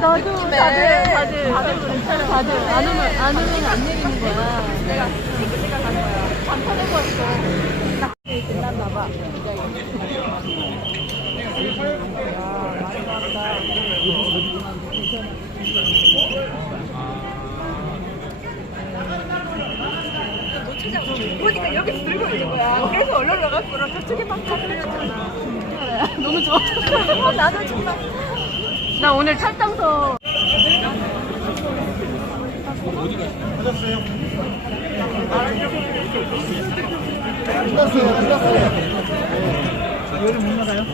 나도 다들 안 오면 안 내리는 거야. 내가 가는 거야. 간판에 보였어. 끝났나 봐. 보니까 여기서 들고 있는 거야. 그래서 얼른 나갔고 저쪽에 막 들렸잖아. 너무 좋아. 나도 정말. 나 오늘 찰당서. 요리 못 나가요?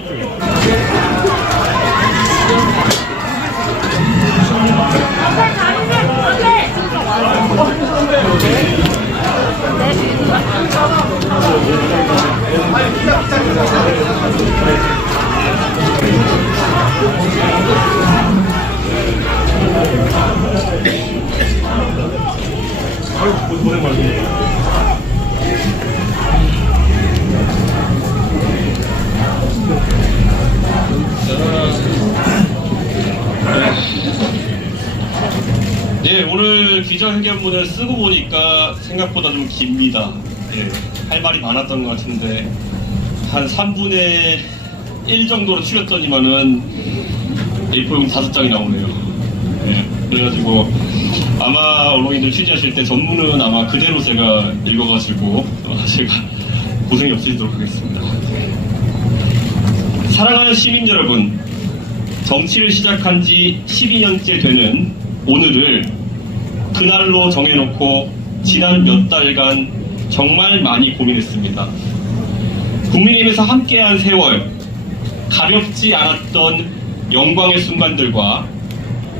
고생 많으세요. 네, 오늘 기자회견문을 쓰고 보니까 생각보다 좀 깁니다. 예, 할 말이 많았던 것 같은데 한 3분의 1 정도로 줄였더니만은 A4용 5장이 나오네요. 예, 그래가지고 아마 언론인들 취재하실 때 전문은 아마 그대로 제가 읽어가지고 제가 고생이 없으시도록 하겠습니다. 사랑하는 시민 여러분, 정치를 시작한 지 12년째 되는 오늘을 그날로 정해놓고 지난 몇 달간 정말 많이 고민했습니다. 국민의힘에서 함께한 세월, 가볍지 않았던 영광의 순간들과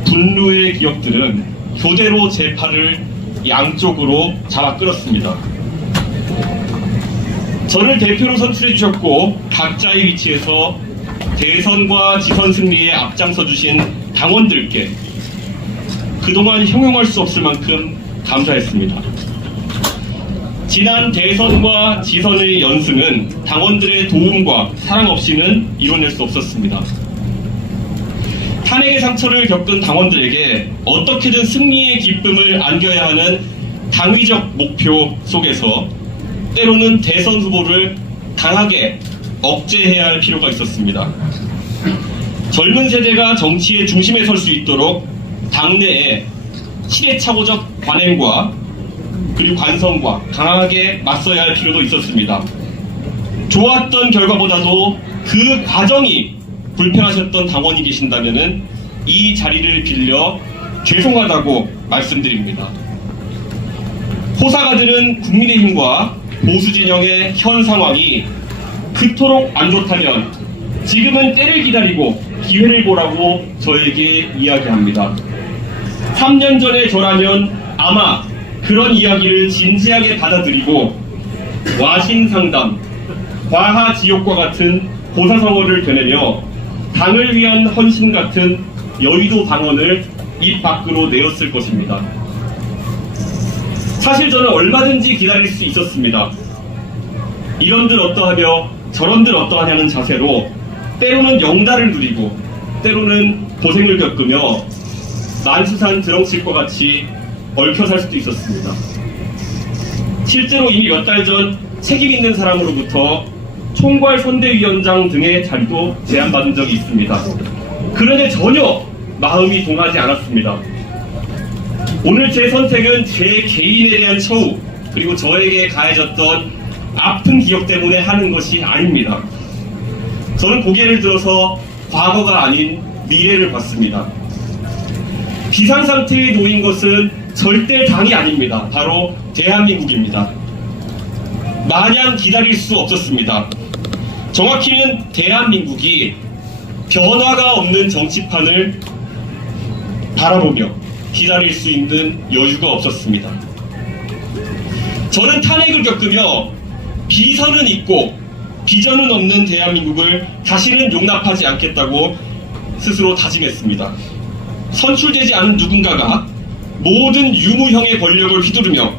분노의 기억들은 교대로 제 팔을 양쪽으로 잡아 끌었습니다. 저를 대표로 선출해 주셨고 각자의 위치에서 대선과 지선 승리에 앞장서 주신 당원들께 그동안 형용할 수 없을 만큼 감사했습니다. 지난 대선과 지선의 연승은 당원들의 도움과 사랑 없이는 이뤄낼 수 없었습니다. 탄핵의 상처를 겪은 당원들에게 어떻게든 승리의 기쁨을 안겨야 하는 당위적 목표 속에서 때로는 대선 후보를 강하게 억제해야 할 필요가 있었습니다. 젊은 세대가 정치의 중심에 설 수 있도록 당내에 시대착오적 관행과 그리고 관성과 강하게 맞서야 할 필요도 있었습니다. 좋았던 결과보다도 그 과정이 불편하셨던 당원이 계신다면 이 자리를 빌려 죄송하다고 말씀드립니다. 호사가들은 국민의힘과 보수진영의 현 상황이 그토록 안 좋다면 지금은 때를 기다리고 기회를 보라고 저에게 이야기합니다. 3년 전에 저라면 아마 그런 이야기를 진지하게 받아들이고 와신상담, 과하지옥과 같은 고사성어를 되내며 당을 위한 헌신 같은 여의도 방언을 입 밖으로 내었을 것입니다. 사실 저는 얼마든지 기다릴 수 있었습니다. 이런들 어떠하며 저런들 어떠하냐는 자세로 때로는 영달을 누리고 때로는 고생을 겪으며 만수산 드렁칠과 같이 얽혀 살 수도 있었습니다. 실제로 이미 몇 달 전 책임 있는 사람으로부터 총괄 선대위원장 등의 자리도 제안받은 적이 있습니다. 그런데 전혀 마음이 동하지 않았습니다. 오늘 제 선택은 제 개인에 대한 처우 그리고 저에게 가해졌던 아픈 기억 때문에 하는 것이 아닙니다. 저는 고개를 들어서 과거가 아닌 미래를 봤습니다. 비상상태에 놓인 것은 절대 당이 아닙니다. 바로 대한민국입니다. 마냥 기다릴 수 없었습니다. 정확히는 대한민국이 변화가 없는 정치판을 바라보며 기다릴 수 있는 여유가 없었습니다. 저는 탄핵을 겪으며 비선은 있고 비전은 없는 대한민국을 다시는 용납하지 않겠다고 스스로 다짐했습니다. 선출되지 않은 누군가가 모든 유무형의 권력을 휘두르며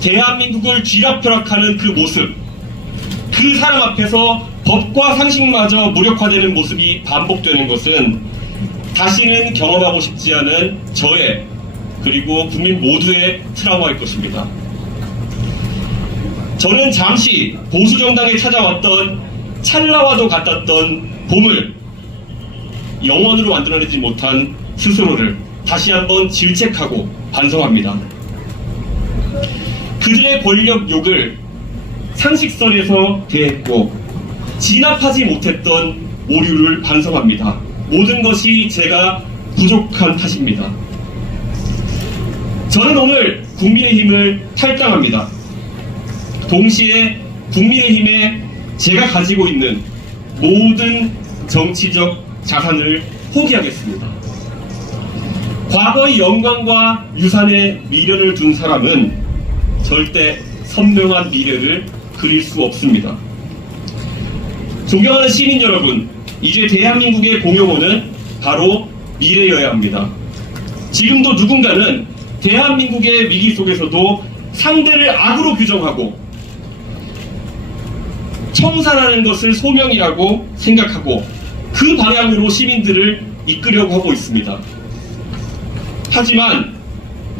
대한민국을 쥐락펴락하는 그 모습, 그 사람 앞에서 법과 상식마저 무력화되는 모습이 반복되는 것은 다시는 경험하고 싶지 않은 저의 그리고 국민 모두의 트라우마일 것입니다. 저는 잠시 보수정당에 찾아왔던 찰나와도 같았던 봄을 영원으로 만들어내지 못한 스스로를 다시 한번 질책하고 반성합니다. 그들의 권력 욕을 상식선에서 대했고 진압하지 못했던 오류를 반성합니다. 모든 것이 제가 부족한 탓입니다. 저는 오늘 국민의힘을 탈당합니다. 동시에 국민의힘에 제가 가지고 있는 모든 정치적 자산을 포기하겠습니다. 과거의 영광과 유산에 미련을 둔 사람은 절대 선명한 미래를 그릴 수 없습니다. 존경하는 시민 여러분, 이제 대한민국의 공용어는 바로 미래여야 합니다. 지금도 누군가는 대한민국의 위기 속에서도 상대를 악으로 규정하고 청산하는 것을 소명이라고 생각하고 그 방향으로 시민들을 이끌려고 하고 있습니다. 하지만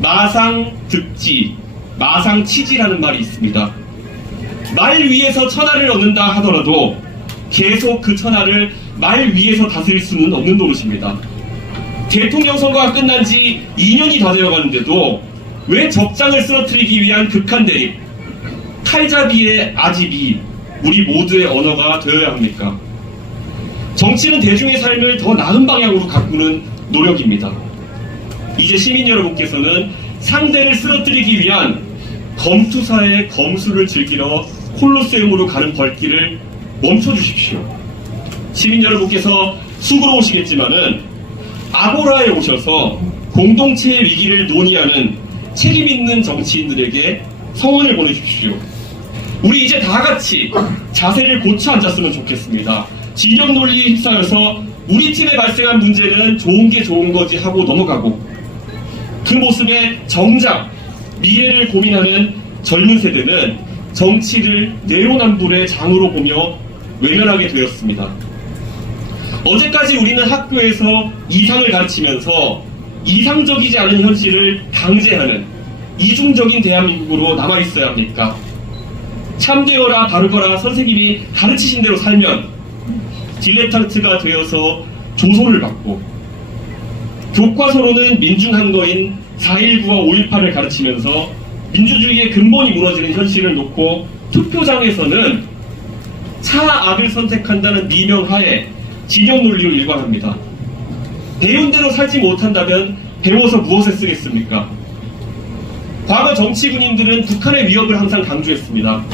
마상득지, 마상치지라는 말이 있습니다. 말 위에서 천하를 얻는다 하더라도 계속 그 천하를 말 위에서 다스릴 수는 없는 노릇입니다. 대통령 선거가 끝난 지 2년이 다 되어가는데도 왜 적장을 쓰러뜨리기 위한 극한 대립, 칼잡이의 아집이 우리 모두의 언어가 되어야 합니까? 정치는 대중의 삶을 더 나은 방향으로 가꾸는 노력입니다. 이제 시민 여러분께서는 상대를 쓰러뜨리기 위한 검투사의 검수를 즐기러 콜로세움으로 가는 발길을 멈춰주십시오. 시민 여러분께서 수고로 오시겠지만은 아고라에 오셔서 공동체의 위기를 논의하는 책임 있는 정치인들에게 성원을 보내주십시오. 우리 이제 다 같이 자세를 고쳐 앉았으면 좋겠습니다. 진영 논리에 휩싸여서 우리 팀에 발생한 문제는 좋은 게 좋은 거지 하고 넘어가고 그 모습에 정작 미래를 고민하는 젊은 세대는 정치를 내로남불의 장으로 보며 외면하게 되었습니다. 어제까지 우리는 학교에서 이상을 가르치면서 이상적이지 않은 현실을 강제하는 이중적인 대한민국으로 남아있어야 합니까? 참되어라 바르거라 선생님이 가르치신 대로 살면 딜레탕트가 되어서 조소를 받고 교과서로는 민중한 거인 4.19와 5.18을 가르치면서 민주주의의 근본이 무너지는 현실을 놓고 투표장에서는 차악을 선택한다는 미명하에 진영 논리를 일관합니다. 배운 대로 살지 못한다면 배워서 무엇에 쓰겠습니까? 과거 정치 군인들은 북한의 위협을 항상 강조했습니다.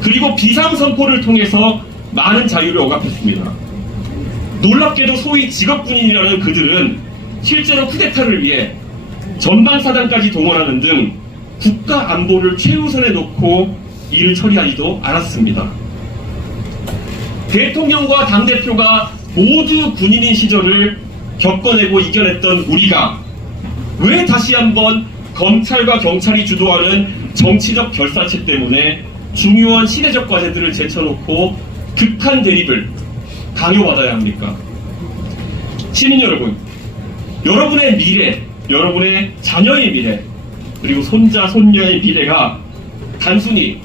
그리고 비상선포를 통해서 많은 자유를 억압했습니다. 놀랍게도 소위 직업군인이라는 그들은 실제로 쿠데타를 위해 전방사단까지 동원하는 등 국가 안보를 최우선에 놓고 일을 처리하지도 않았습니다. 대통령과 당대표가 모두 군인인 시절을 겪어내고 이겨냈던 우리가 왜 다시 한번 검찰과 경찰이 주도하는 정치적 결사체 때문에 중요한 시대적 과제들을 제쳐놓고 극한 대립을 강요받아야 합니까? 시민 여러분, 여러분의 미래, 여러분의 자녀의 미래, 그리고 손자, 손녀의 미래가 단순히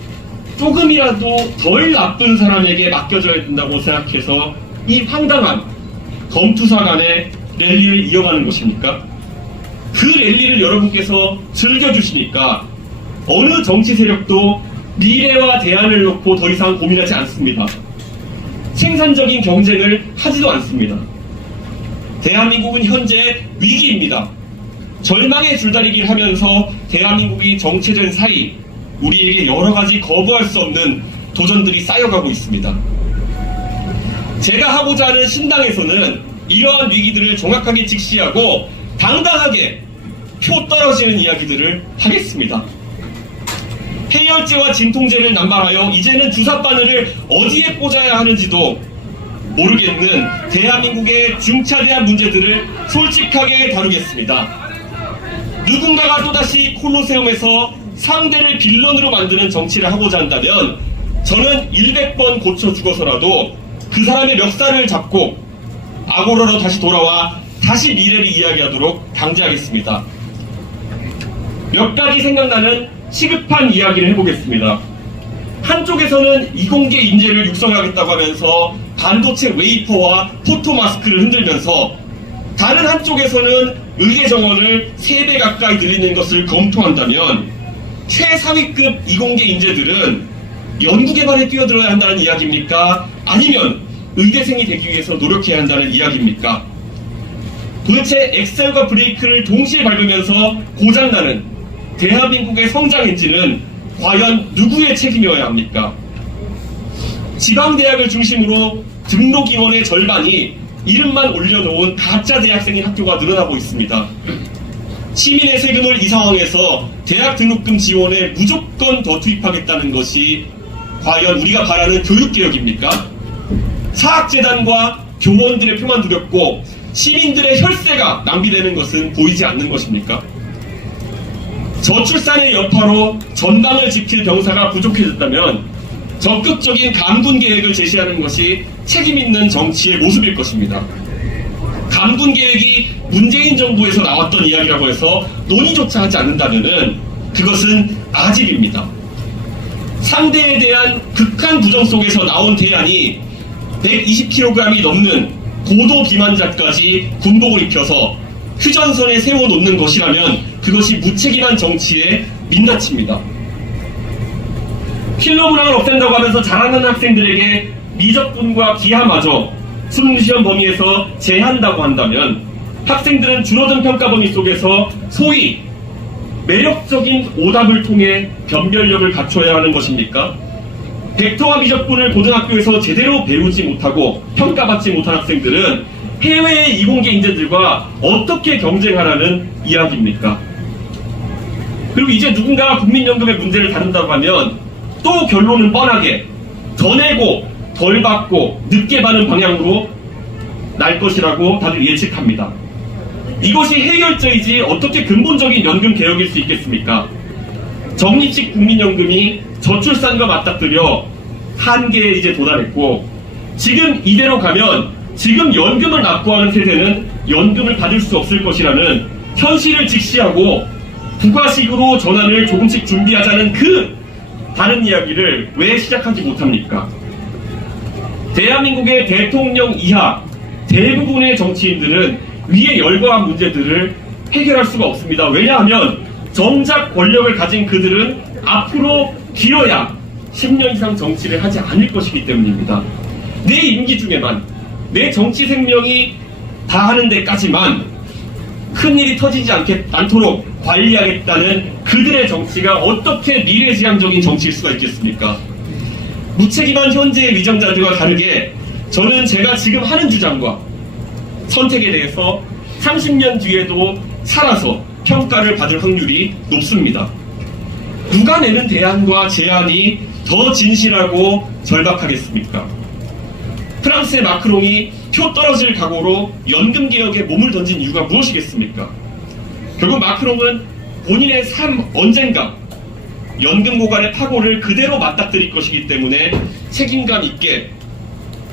조금이라도 덜 나쁜 사람에게 맡겨져야 된다고 생각해서 이 황당한 검투사 간의 랠리를 이어가는 것입니까? 그 랠리를 여러분께서 즐겨주시니까 어느 정치 세력도 미래와 대안을 놓고 더 이상 고민하지 않습니다. 생산적인 경쟁을 하지도 않습니다. 대한민국은 현재 위기입니다. 절망의 줄다리기를 하면서 대한민국이 정체된 사이 우리에게 여러 가지 거부할 수 없는 도전들이 쌓여가고 있습니다. 제가 하고자 하는 신당에서는 이러한 위기들을 정확하게 직시하고 당당하게 표 떨어지는 이야기들을 하겠습니다. 해열제와 진통제를 남발하여 이제는 주사바늘을 어디에 꽂아야 하는지도 모르겠는 대한민국의 중차대한 문제들을 솔직하게 다루겠습니다. 누군가가 또다시 콜로세움에서 상대를 빌런으로 만드는 정치를 하고자 한다면 저는 100번 고쳐 죽어서라도 그 사람의 멱살을 잡고 아고라로 다시 돌아와 다시 미래를 이야기하도록 강제하겠습니다. 몇 가지 생각나는 시급한 이야기를 해보겠습니다. 한쪽에서는 이공계 인재를 육성하겠다고 하면서 반도체 웨이퍼와 포토마스크를 흔들면서 다른 한쪽에서는 의대 정원을 3배 가까이 늘리는 것을 검토한다면 최상위급 이공계 인재들은 연구개발에 뛰어들어야 한다는 이야기입니까? 아니면 의대생이 되기 위해서 노력해야 한다는 이야기입니까? 도대체 엑셀과 브레이크를 동시에 밟으면서 고장나는 대한민국의 성장 엔진은 과연 누구의 책임이어야 합니까? 지방대학을 중심으로 등록 인원의 절반이 이름만 올려놓은 가짜 대학생인 학교가 늘어나고 있습니다. 시민의 세금을 이 상황에서 대학 등록금 지원에 무조건 더 투입하겠다는 것이 과연 우리가 바라는 교육개혁입니까? 사학재단과 교원들의 표만 두렵고 시민들의 혈세가 낭비되는 것은 보이지 않는 것입니까? 저출산의 여파로 전방을 지킬 병사가 부족해졌다면 적극적인 감군 계획을 제시하는 것이 책임있는 정치의 모습일 것입니다. 감군 계획이 문재인 정부에서 나왔던 이야기라고 해서 논의조차 하지 않는다면 그것은 아집입니다. 상대에 대한 극한 부정 속에서 나온 대안이 120kg이 넘는 고도 비만자까지 군복을 입혀서 휴전선에 세워놓는 것이라면 그것이 무책임한 정치의 민낯입니다. 필러문항을 없앤다고 하면서 잘하는 학생들에게 미적분과 기하마저 수능시험 범위에서 제한다고 한다면 학생들은 줄어든 평가 범위 속에서 소위 매력적인 오답을 통해 변별력을 갖춰야 하는 것입니까? 벡터와 미적분을 고등학교에서 제대로 배우지 못하고 평가받지 못한 학생들은 해외의 이공계 인재들과 어떻게 경쟁하라는 이야기입니까? 그리고 이제 누군가가 국민연금의 문제를 다룬다고 하면 또 결론은 뻔하게 더 내고 덜 받고 늦게 받는 방향으로 날 것이라고 다들 예측합니다. 이것이 해결제이지 어떻게 근본적인 연금 개혁일 수 있겠습니까? 적립식 국민연금이 저출산과 맞닥뜨려 한계에 이제 도달했고 지금 이대로 가면 지금 연금을 납부하는 세대는 연금을 받을 수 없을 것이라는 현실을 직시하고 부가식으로 전환을 조금씩 준비하자는 그 다른 이야기를 왜 시작하지 못합니까? 대한민국의 대통령 이하 대부분의 정치인들은 위에 열거한 문제들을 해결할 수가 없습니다. 왜냐하면 정작 권력을 가진 그들은 앞으로 길어야 10년 이상 정치를 하지 않을 것이기 때문입니다. 내 임기 중에만 내 정치 생명이 다하는 데까지만 큰일이 터지지 않도록 관리하겠다는 그들의 정치가 어떻게 미래지향적인 정치일 수가 있겠습니까? 무책임한 현재의 위정자들과 다르게 저는 제가 지금 하는 주장과 선택에 대해서 30년 뒤에도 살아서 평가를 받을 확률이 높습니다. 누가 내는 대안과 제안이 더 진실하고 절박하겠습니까? 프랑스의 마크롱이 표 떨어질 각오로 연금개혁에 몸을 던진 이유가 무엇이겠습니까? 결국 마크롱은 본인의 삶 언젠가 연금 고갈의 파고를 그대로 맞닥뜨릴 것이기 때문에 책임감 있게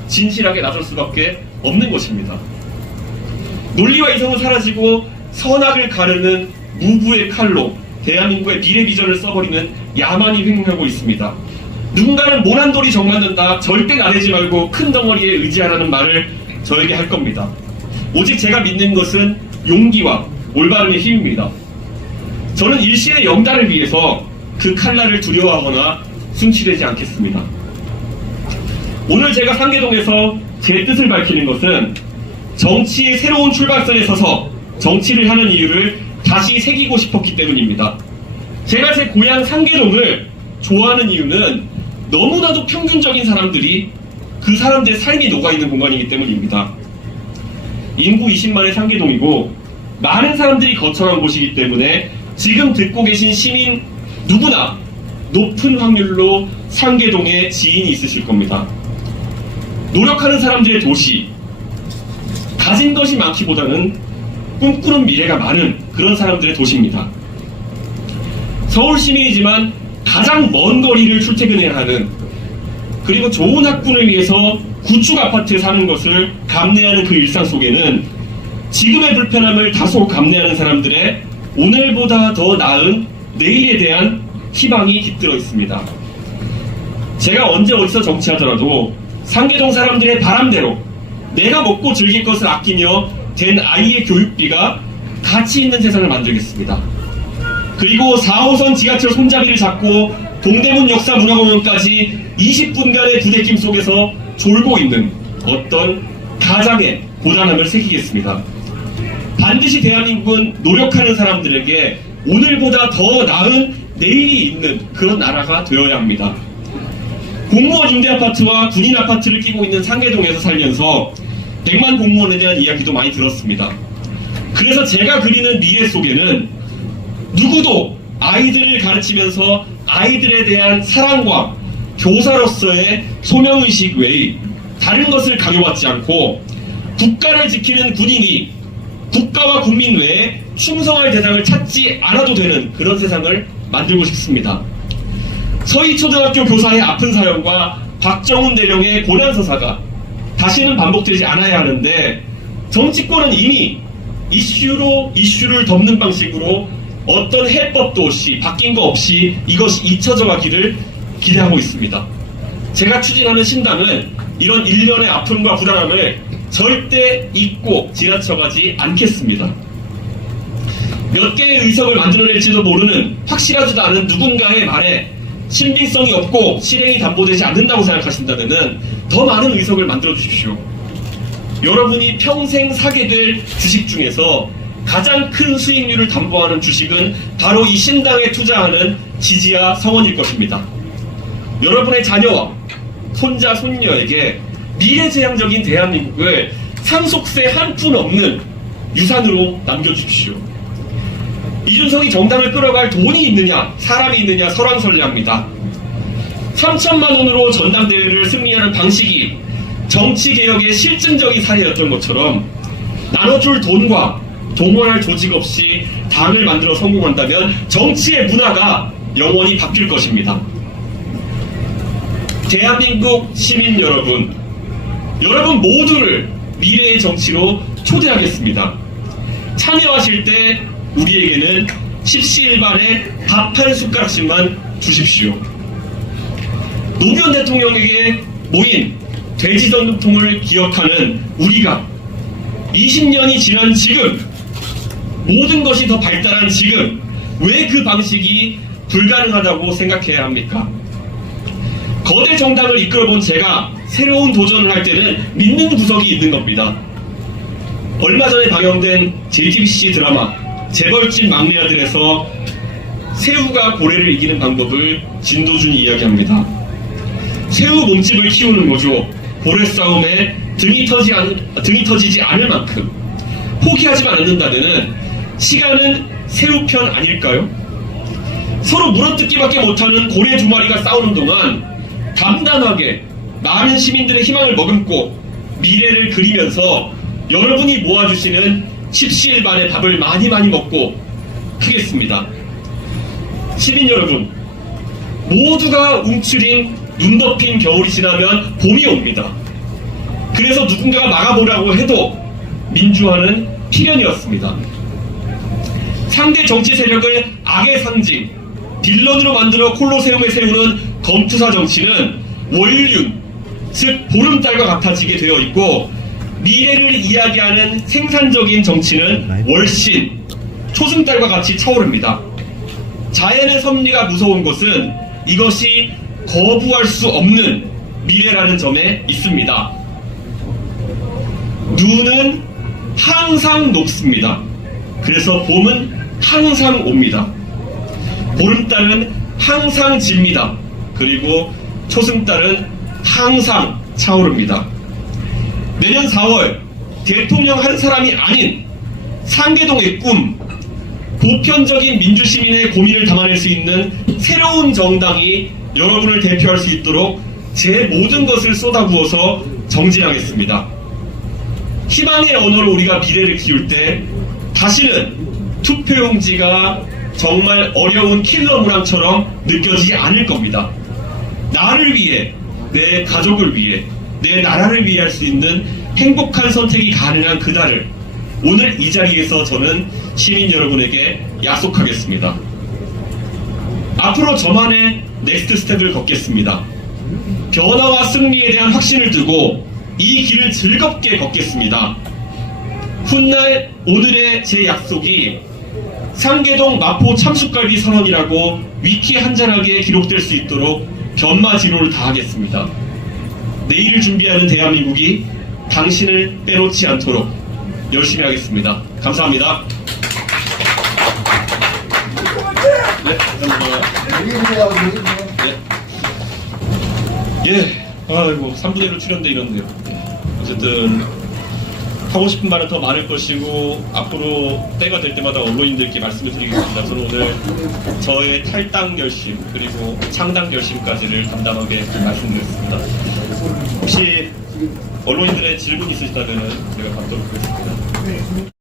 진실하게 나설 수밖에 없는 것입니다. 논리와 이성은 사라지고 선악을 가르는 무부의 칼로 대한민국의 미래 비전을 써버리는 야만이 횡행하고 있습니다. 누군가는 모난돌이 정맞는다, 절대 나대지 말고 큰 덩어리에 의지하라는 말을 저에게 할 겁니다. 오직 제가 믿는 것은 용기와 올바름의 힘입니다. 저는 일시의 영달을 위해서 그 칼날을 두려워하거나 숨쉬되지 않겠습니다. 오늘 제가 상계동에서 제 뜻을 밝히는 것은 정치의 새로운 출발선에 서서 정치를 하는 이유를 다시 새기고 싶었기 때문입니다. 제가 제 고향 상계동을 좋아하는 이유는 너무나도 평균적인 사람들이 그 사람들의 삶이 녹아있는 공간이기 때문입니다. 인구 20만의 상계동이고 많은 사람들이 거쳐간 곳이기 때문에 지금 듣고 계신 시민 누구나 높은 확률로 상계동에 지인이 있으실 겁니다. 노력하는 사람들의 도시, 가진 것이 많기보다는 꿈꾸는 미래가 많은 그런 사람들의 도시입니다. 서울 시민이지만 가장 먼 거리를 출퇴근해야 하는, 그리고 좋은 학군을 위해서 구축 아파트에 사는 것을 감내하는 그 일상 속에는 지금의 불편함을 다소 감내하는 사람들의 오늘보다 더 나은 내일에 대한 희망이 깃들어 있습니다. 제가 언제 어디서 정치하더라도 상계동 사람들의 바람대로 내가 먹고 즐길 것을 아끼며 된 아이의 교육비가 가치 있는 세상을 만들겠습니다. 그리고 4호선 지하철 손잡이를 잡고 동대문 역사문화공원까지 20분간의 부대낌 속에서 졸고 있는 어떤 가장의 고단함을 새기겠습니다. 반드시 대한민국은 노력하는 사람들에게 오늘보다 더 나은 내일이 있는 그런 나라가 되어야 합니다. 공무원 임대아파트와 군인 아파트를 끼고 있는 상계동에서 살면서 100만 공무원에 대한 이야기도 많이 들었습니다. 그래서 제가 그리는 미래 속에는 누구도 아이들을 가르치면서 아이들에 대한 사랑과 교사로서의 소명의식 외에 다른 것을 강요받지 않고 국가를 지키는 군인이 국가와 국민 외에 충성할 대상을 찾지 않아도 되는 그런 세상을 만들고 싶습니다. 서희초등학교 교사의 아픈 사연과 박정훈 대령의 고난서사가 다시는 반복되지 않아야 하는데 정치권은 이미 이슈를 덮는 방식으로 어떤 해법도 없이 바뀐 거 없이 이것이 잊혀져 가기를 기대하고 있습니다. 제가 추진하는 신당은 이런 일련의 아픔과 불안함을 절대 잊고 지나쳐가지 않겠습니다. 몇 개의 의석을 만들어낼지도 모르는 확실하지도 않은 누군가의 말에 신빙성이 없고 실행이 담보되지 않는다고 생각하신다면 더 많은 의석을 만들어 주십시오. 여러분이 평생 사게 될 주식 중에서 가장 큰 수익률을 담보하는 주식은 바로 이 신당에 투자하는 지지와 성원일 것입니다. 여러분의 자녀와 손자, 손녀에게 미래지향적인 대한민국을 상속세 한 푼 없는 유산으로 남겨주십시오. 이준석이 정당을 끌어갈 돈이 있느냐, 사람이 있느냐 설왕설래합니다. 3천만 원으로 전당대회를 승리하는 방식이 정치개혁의 실증적인 사례였던 것처럼 나눠줄 돈과 동원할 조직 없이 당을 만들어 성공한다면 정치의 문화가 영원히 바뀔 것입니다. 대한민국 시민 여러분 모두를 미래의 정치로 초대하겠습니다. 참여하실 때 우리에게는 십시일반에 밥 한 숟가락씩만 주십시오. 노무현 대통령에게 모인 돼지전통을 기억하는 우리가 20년이 지난 지금 모든 것이 더 발달한 지금 왜 그 방식이 불가능하다고 생각해야 합니까? 거대 정당을 이끌어본 제가 새로운 도전을 할 때는 믿는 구석이 있는 겁니다. 얼마 전에 방영된 JTBC 드라마 재벌집 막내 아들에서 새우가 고래를 이기는 방법을 진도준이 이야기합니다. 새우 몸집을 키우는 거죠. 고래 싸움에 등이 터지지 않을 만큼 포기하지만 않는다면 시간은 새우 편 아닐까요? 서로 물어뜯기밖에 못하는 고래 두 마리가 싸우는 동안 담담하게 많은 시민들의 희망을 머금고 미래를 그리면서 여러분이 모아주시는 십시일반의 밥을 많이 먹고 크겠습니다. 시민 여러분, 모두가 움츠린 눈 덮인 겨울이 지나면 봄이 옵니다. 그래서 누군가가 막아보라고 해도 민주화는 필연이었습니다. 상대 정치 세력을 악의 상징, 빌런으로 만들어 콜로세움에 세우는 검투사 정치는 월륜, 즉 보름달과 같아지게 되어 있고 미래를 이야기하는 생산적인 정치는 월신, 초승달과 같이 차오릅니다. 자연의 섭리가 무서운 것은 이것이 거부할 수 없는 미래라는 점에 있습니다. 눈은 항상 높습니다. 그래서 봄은 항상 옵니다. 보름달은 항상 집니다. 그리고 초승달은 항상 차오릅니다. 내년 4월 대통령 한 사람이 아닌 상계동의 꿈, 보편적인 민주시민의 고민을 담아낼 수 있는 새로운 정당이 여러분을 대표할 수 있도록 제 모든 것을 쏟아부어서 정진하겠습니다. 희망의 언어로 우리가 미래를 키울 때 다시는 투표용지가 정말 어려운 킬러 문항처럼 느껴지지 않을 겁니다. 나를 위해, 내 가족을 위해, 내 나라를 위해 할 수 있는 행복한 선택이 가능한 그날을 오늘 이 자리에서 저는 시민 여러분에게 약속하겠습니다. 앞으로 저만의 넥스트 스텝을 걷겠습니다. 변화와 승리에 대한 확신을 두고 이 길을 즐겁게 걷겠습니다. 훗날 오늘의 제 약속이 상계동 마포 참숯갈비 선언이라고 위키 한 자락에 기록될 수 있도록 변마지로를 다하겠습니다. 내일을 준비하는 대한민국이 당신을 빼놓지 않도록 열심히 하겠습니다. 감사합니다. 네, 감사합니다. 네. 아이고, 3분의 1로 출연돼 이런데요. 어쨌든 하고 싶은 말은 더 많을 것이고 앞으로 때가 될 때마다 언론인들께 말씀을 드리겠습니다. 저는 오늘 저의 탈당 결심 그리고 창당 결심까지를 담담하게 말씀드렸습니다. 혹시 언론인들의 질문 있으시다면 제가 받도록 하겠습니다.